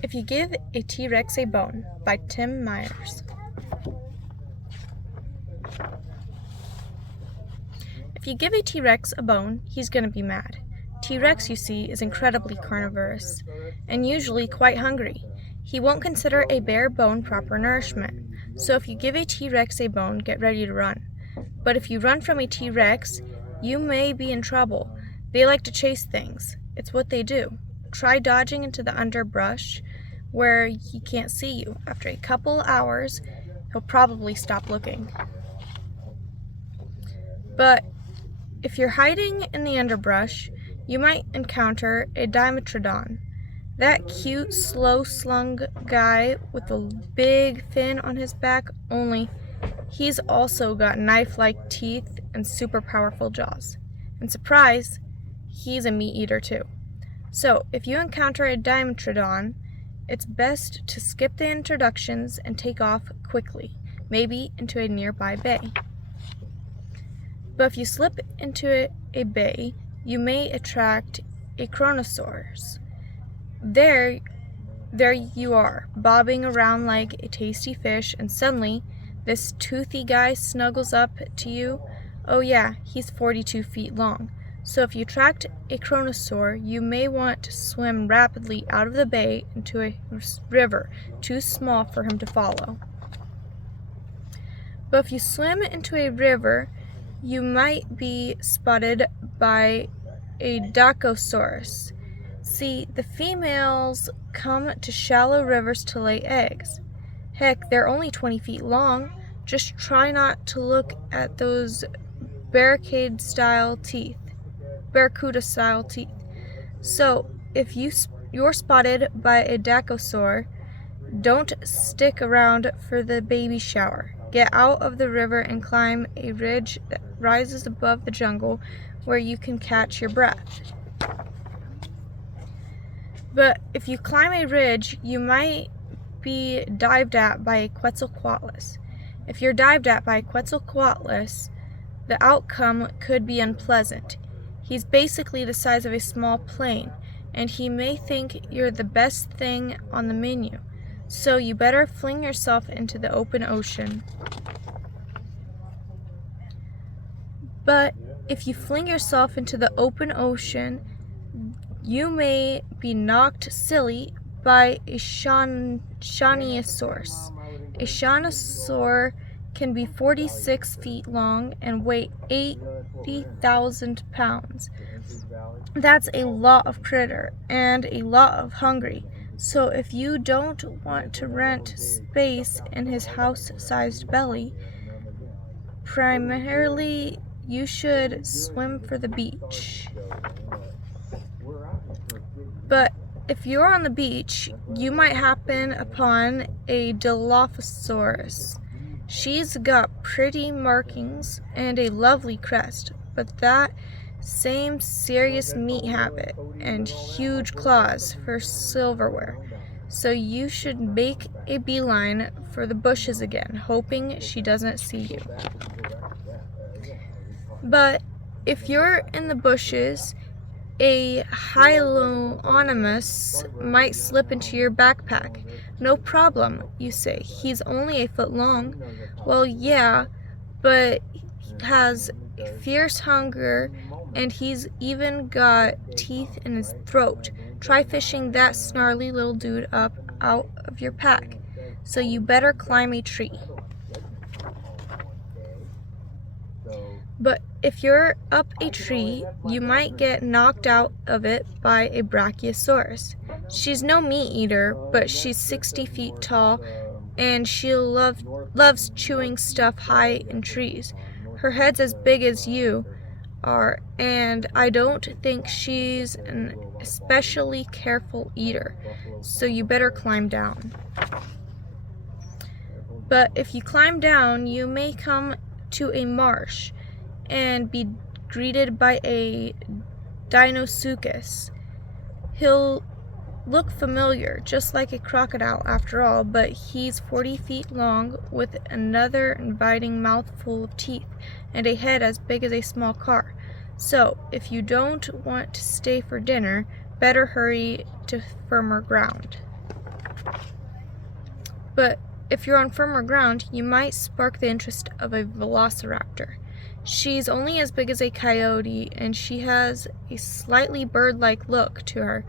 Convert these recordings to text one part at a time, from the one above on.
If You Give a T-Rex a Bone by Tim Myers. If you give a T-Rex a bone, he's going to be mad. T-Rex, you see, is incredibly carnivorous and usually quite hungry. He won't consider a bare bone proper nourishment. So if you give a T-Rex a bone, get ready to run. But if you run from a T-Rex, you may be in trouble. They like to chase things. It's what they do. Try dodging into the underbrush where he can't see you. After a couple hours, he'll probably stop looking. But if you're hiding in the underbrush, you might encounter a Dimetrodon. That cute, slow-slung guy with a big fin on his back, only he's also got knife-like teeth and super powerful jaws. And surprise, he's a meat eater too. So, if you encounter a Dimetrodon, it's best to skip the introductions and take off quickly, maybe into a nearby bay. But if you slip into a bay, you may attract a Kronosaurus. There you are, bobbing around like a tasty fish, and suddenly this toothy guy snuggles up to you. Oh yeah, he's 42 feet long. So if you attract a Kronosaur, you may want to swim rapidly out of the bay into a river too small for him to follow. But if you swim into a river, you might be spotted by a Dacosaurus. See, the females come to shallow rivers to lay eggs. Heck, they're only 20 feet long. Just try not to look at those barracuda-style teeth. So, if you're spotted by a Dacosaur, don't stick around for the baby shower. Get out of the river and climb a ridge that rises above the jungle where you can catch your breath. But if you climb a ridge, you might be dived at by a Quetzalcoatlus. If you're dived at by a Quetzalcoatlus, the outcome could be unpleasant. He's basically the size of a small plane, and he may think you're the best thing on the menu. So you better fling yourself into the open ocean. But if you fling yourself into the open ocean, you may be knocked silly by a Shawneosaurus. A Shawneosaur can be 46 feet long and weigh 80,000 pounds. That's a lot of critter and a lot of hungry. So if you don't want to rent space in his house-sized belly, primarily you should swim for the beach. But if you're on the beach, you might happen upon a Dilophosaurus. She's got pretty markings and a lovely crest, but that same serious meat habit and huge claws for silverware. So you should make a beeline for the bushes again, hoping she doesn't see you. But if you're in the bushes, a Hylonomus might slip into your backpack. No problem, you say. He's only a foot long. Well, yeah, but he has fierce hunger, and he's even got teeth in his throat. Try fishing that snarly little dude up out of your pack. So you better climb a tree. But if you're up a tree, you might get knocked out of it by a Brachiosaurus. She's no meat eater, but she's 60 feet tall, and she loves chewing stuff high in trees. Her head's as big as you are, and I don't think she's an especially careful eater, so you better climb down. But if you climb down, you may come to a marsh and be greeted by a Deinosuchus. He'll look familiar, just like a crocodile after all, but he's 40 feet long with another inviting mouthful of teeth and a head as big as a small car. So, if you don't want to stay for dinner, better hurry to firmer ground. But if you're on firmer ground, you might spark the interest of a velociraptor. She's only as big as a coyote, and she has a slightly bird-like look to her,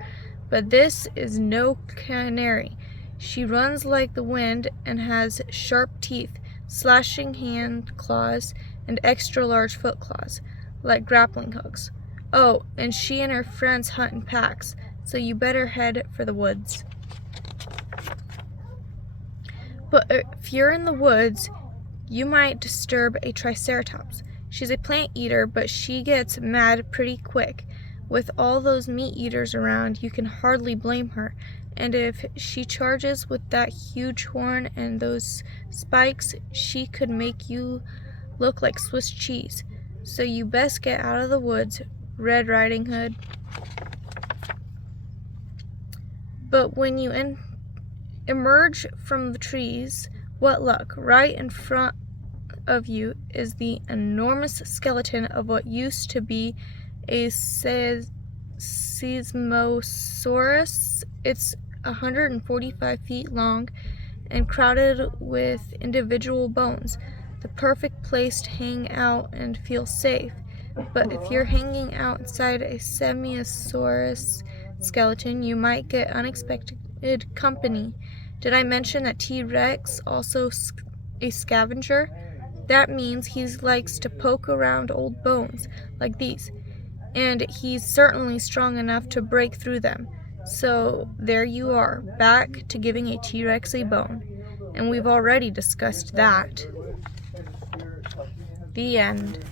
but this is no canary. She runs like the wind and has sharp teeth, slashing hand claws, and extra large foot claws, like grappling hooks. Oh, and she and her friends hunt in packs, so you better head for the woods. But if you're in the woods, you might disturb a triceratops. She's a plant eater, but she gets mad pretty quick. With all those meat eaters around, you can hardly blame her. And if she charges with that huge horn and those spikes, she could make you look like Swiss cheese. So you best get out of the woods, Red Riding Hood. But when you emerge from the trees, what luck! Right in front of you is the enormous skeleton of what used to be a Seismosaurus. It's 145 feet long and crowded with individual bones, the perfect place to hang out and feel safe. But if you're hanging out inside a Semiasaurus skeleton, you might get unexpected company. Did I mention that T-Rex also a scavenger? That means he likes to poke around old bones like these, and he's certainly strong enough to break through them. So there you are, back to giving a T-Rex a bone, and we've already discussed that. The end.